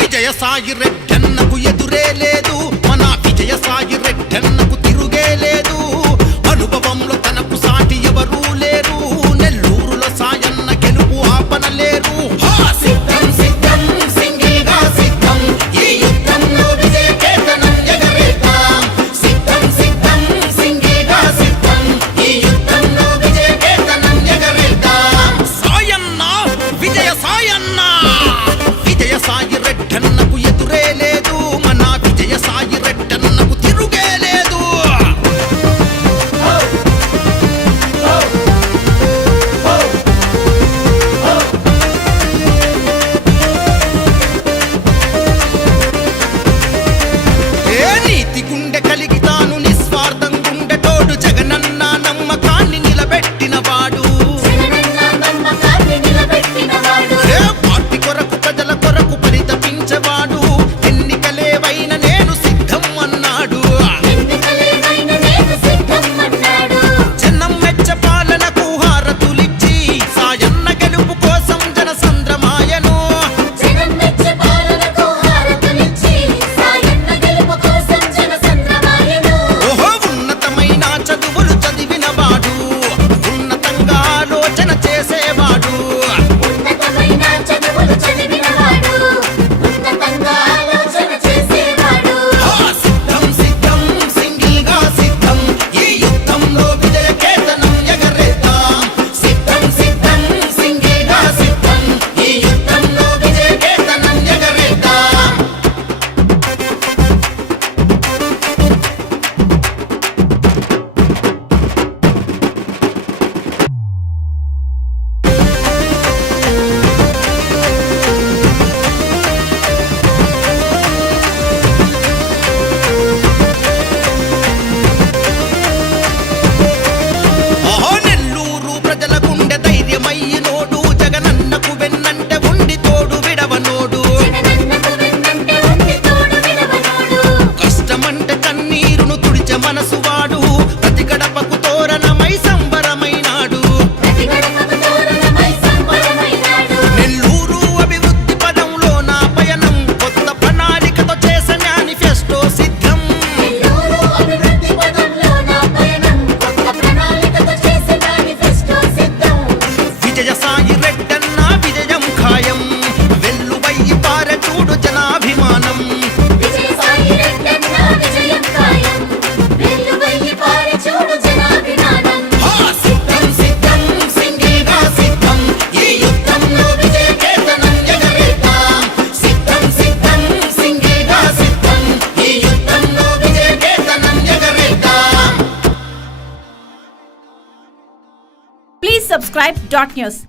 విజయ సాయి రెడ్డన్నకు ఎదురే లేదు you know subscribe.news. subscribe dot news